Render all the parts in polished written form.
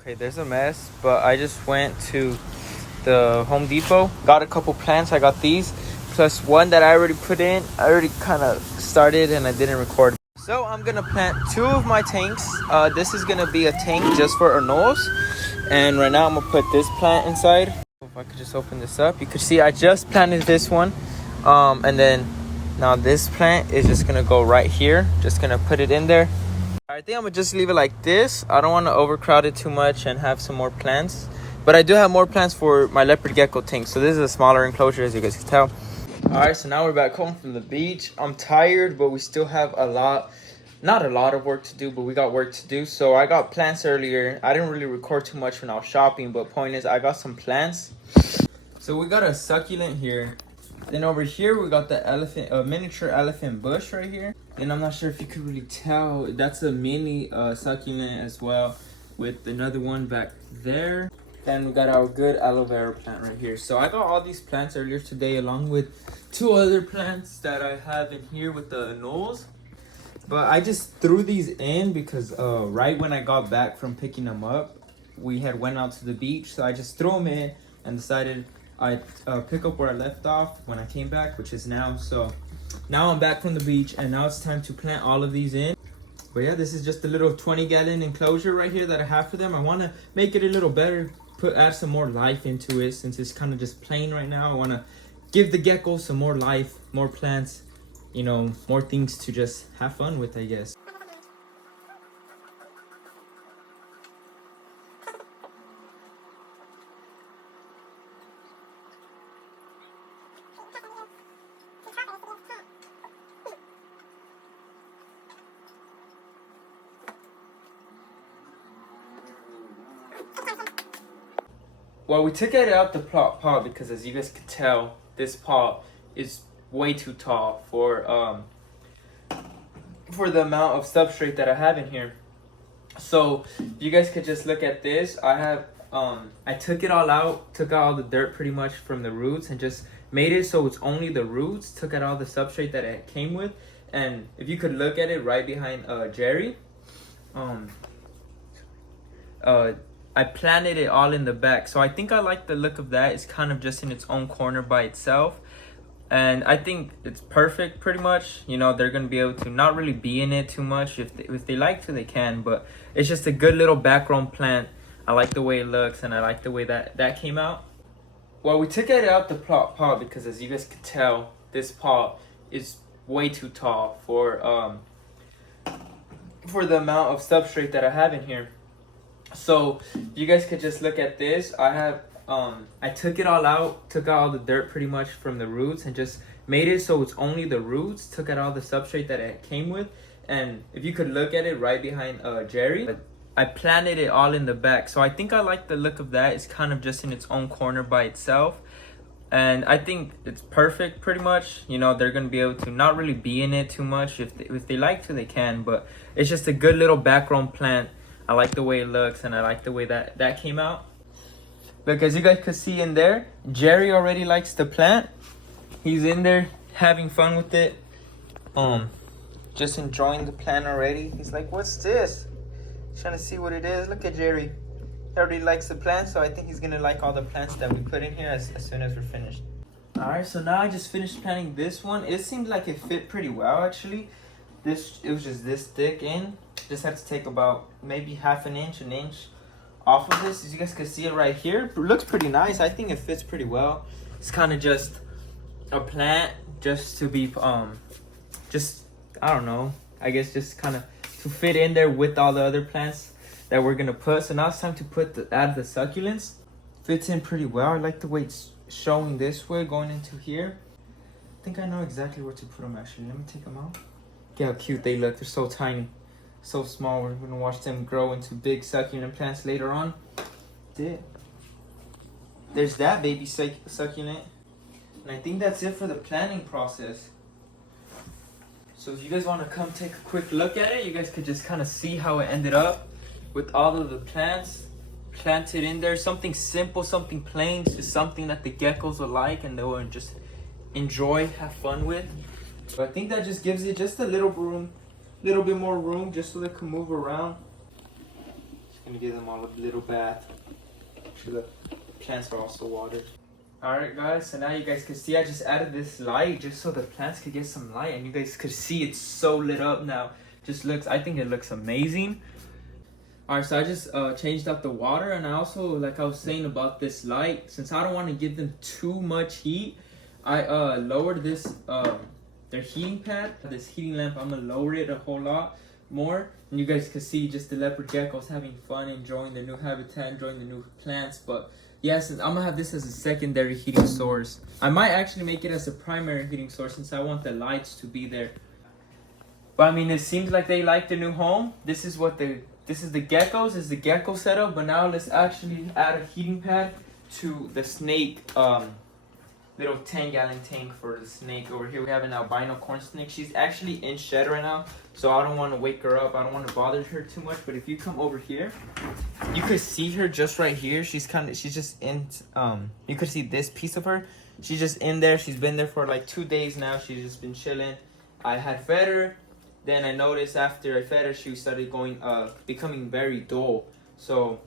Okay, there's a mess, but I just went to the Home Depot, got a couple plants. I got these, plus one that I already put in. I already kind of started and I didn't record. So I'm gonna plant two of my tanks. This is gonna be a tank just for anoles. And right now I'm gonna put this plant inside. If I could just open this up, you could see I just planted this one. And then now this plant is just gonna go right here. Just gonna put it in there. I think I'm gonna just leave it like this. I don't want to overcrowd it too much and have some more plants, but I do have more plants for my leopard gecko tank. So this is a smaller enclosure, as you guys can tell. All right, so now we're back home from the beach. I'm tired, but we still have not a lot of work to do, but we got work to do. So I got plants earlier. I didn't really record too much when I was shopping, but point is I got some plants. So we got a succulent here. Then over here we got the miniature elephant bush right here. And I'm not sure if you could really tell, that's a mini succulent as well, with another one back there. Then we got our good aloe vera plant right here. So I got all these plants earlier today, along with two other plants that I have in here with the anoles. But I just threw these in because right when I got back from picking them up, we had went out to the beach. So I just threw them in and decided I'd pick up where I left off when I came back, which is now. So now I'm back from the beach and now it's time to plant all of these in. But yeah, this is just a little 20-gallon enclosure right here that I have for them. I want to make it a little better, add some more life into it since it's kind of just plain right now. I want to give the geckos some more life, more plants, you know, more things to just have fun with, I guess. Well, we took it out the pot because, as you guys could tell, this pot is way too tall for the amount of substrate that I have in here. So you guys could just look at this. I have I took it all out, took out all the dirt pretty much from the roots, and just made it so it's only the roots. Took out all the substrate that it came with, and if you could look at it right behind Jerry, I planted it all in the back. So I think I like the look of that. It's kind of just in its own corner by itself. And I think it's perfect pretty much. You know, they're going to be able to not really be in it too much. If they like to, they can. But it's just a good little background plant. I like the way it looks and I like the way that came out. Well, we took it out the pot because, as you guys could tell, this pot is way too tall for the amount of substrate that I have in here. So you guys could just look at this. I have I took it all out, took out all the dirt pretty much from the roots, and just made it so it's only the roots. Took out all the substrate that it came with, and if you could look at it right behind Jerry, I planted it all in the back. So I think I like the look of that. It's kind of just in its own corner by itself, and I think it's perfect pretty much. You know, they're gonna be able to not really be in it too much. If they like to, they can. But it's just a good little background plant. I like the way it looks and I like the way that came out. Look, as you guys could see in there, Jerry already likes the plant. He's in there having fun with it. Just enjoying the plant already. He's like, what's this? He's trying to see what it is. Look at Jerry. He already likes the plant, so I think he's gonna like all the plants that we put in here as soon as we're finished. Alright, so now I just finished planting this one. It seemed like it fit pretty well actually. It was just this thick in. Just have to take about maybe half an inch off of this. As you guys can see it right here, it looks pretty nice. I think it fits pretty well. It's kind of just a plant just to be just, I don't know, I guess just kind of to fit in there with all the other plants that we're gonna put. So now it's time to add the succulents. Fits in pretty well. I like the way it's showing this way going into here. I think I know exactly where to put them actually. Let me take them out. Look how cute they look. They're so tiny, so small. We're gonna watch them grow into big succulent plants later on. That's it. There's that baby succulent. And I think that's it for the planting process. So if you guys want to come take a quick look at it, you guys could just kind of see how it ended up with all of the plants planted in there. Something simple, something plain, just something that the geckos will like and they will just enjoy, have fun with. So I think that just gives it just a little bit more room just so they can move around. Gonna give them all a little bath. Make sure the plants are also watered. Alright guys, so now you guys can see I just added this light just so the plants could get some light, and you guys could see it's so lit up now. Just looks, I think it looks amazing. Alright, so I just changed out the water, and I also, like I was saying about this light, since I don't want to give them too much heat, I lowered this their heating pad, this heating lamp. I'm gonna lower it a whole lot more, and you guys can see just the leopard geckos having fun, enjoying their new habitat, enjoying the new plants. But yeah, since I'm gonna have this as a secondary heating source, I might actually make it as a primary heating source since I want the lights to be there. But I mean, it seems like they like the new home. This is the geckos, this is the gecko setup. But now let's actually add a heating pad to the snake little 10-gallon tank for the snake. Over here we have an albino corn snake. She's actually in shed right now, so I don't want to wake her up. I don't want to bother her too much. But if you come over here, you could see her just right here. She's just in you could see this piece of her. She's just in there. She's been there for like 2 days now. She's just been chilling. I had fed her, then I noticed after I fed her she started going becoming very dull. So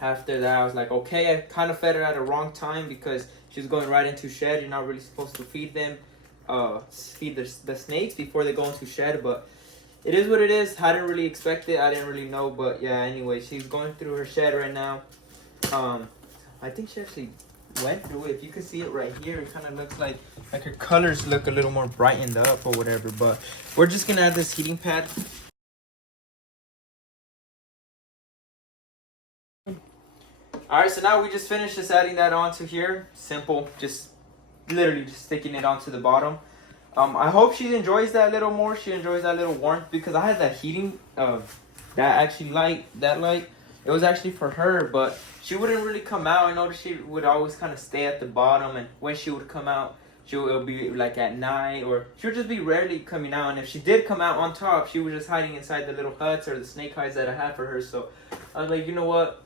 after that I was like, okay, I kind of fed her at a wrong time because she's going right into shed. You're not really supposed to feed them, feed the snakes before they go into shed, but it is what it is. I didn't really expect it. I didn't really know, but yeah, anyway, she's going through her shed right now. I think she actually went through it. If you can see it right here, it kind of looks like her colors look a little more brightened up or whatever, but we're just gonna add this heating pad. Alright, so now we just finished just adding that onto here. Simple, just literally just sticking it onto the bottom. I hope she enjoys that little more. She enjoys that little warmth because I had that heating that light. It was actually for her, but she wouldn't really come out. I noticed she would always kind of stay at the bottom, and when she would come out, it would be like at night, or she would just be rarely coming out. And if she did come out on top, she was just hiding inside the little huts or the snake hides that I had for her. So I was like, you know what?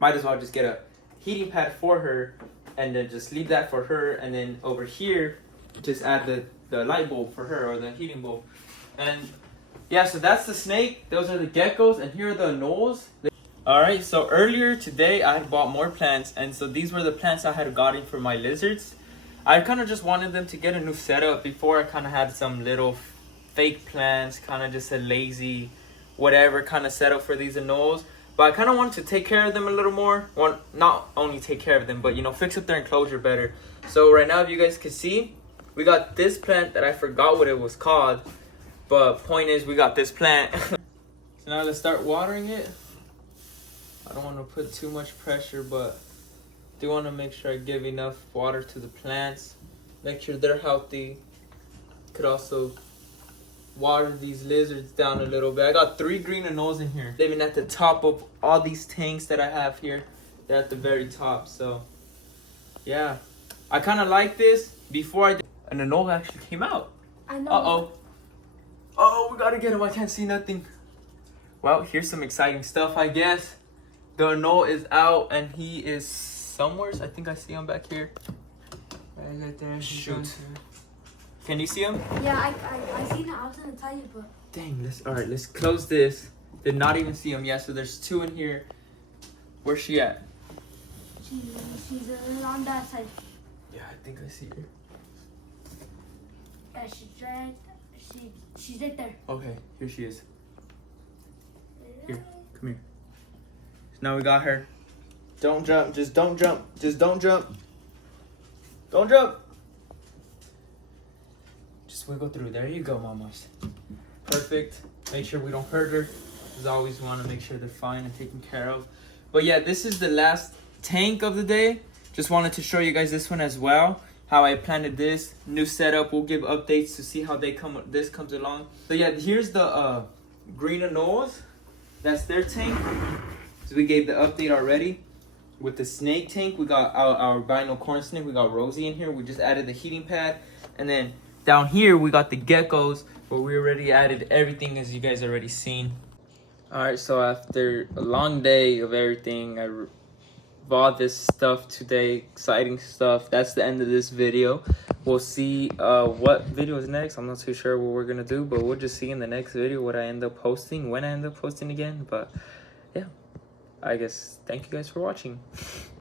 Might as well just get a heating pad for her and then just leave that for her, and then over here just add the light bulb for her, or the heating bulb. And yeah, so that's the snake. Those are the geckos, and here are the anoles. Alright, so earlier today I had bought more plants, and so these were the plants I had gotten for my lizards. I kind of just wanted them to get a new setup. Before I kind of had some little fake plants, kind of just a lazy whatever kind of setup for these anoles. But I kind of wanted to take care of them a little more. Well, not only take care of them, but, you know, fix up their enclosure better. So right now, if you guys can see, we got this plant that I forgot what it was called. But point is, we got this plant. So now let's start watering it. I don't want to put too much pressure, but I do want to make sure I give enough water to the plants. Make sure they're healthy. Could also water these lizards down a little bit. I got 3 green anoles in here, living at the top of all these tanks that I have here. They're at the very top. So yeah, I kind of like this. Before I did, an anole actually came out. I know. Oh, we gotta get him. I can't see nothing. Well, here's some exciting stuff, I guess. The anole is out, and he is somewhere. I think I see him back here. Right there. Shoot. Can you see him? Yeah, I seen it. I was gonna tell you, but dang. Let's close this. Did not even see him. Yeah, so there's 2 in here. Where's she at? She's on that side. Yeah, I think I see her. Yeah, she's right there. Okay, here she is. Here, come here. So now we got her. Don't jump. Just don't jump. Just don't jump. Don't jump. Just wiggle through. There you go, mamas. Perfect. Make sure we don't hurt her. As always, we want to make sure they're fine and taken care of. But yeah, this is the last tank of the day. Just wanted to show you guys this one as well. How I planted this new setup. We'll give updates to see how this comes along. So yeah, here's the green anoles. That's their tank. So we gave the update already. With the snake tank, we got our albino corn snake. We got Rosie in here. We just added the heating pad, and then down here we got the geckos, but we already added everything as you guys already seen. Alright, so after a long day of everything, I bought this stuff today, exciting stuff. That's the end of this video. We'll see what video is next. I'm not too sure what we're gonna do, but we'll just see in the next video what I end up posting, when I end up posting again. But yeah, I guess thank you guys for watching.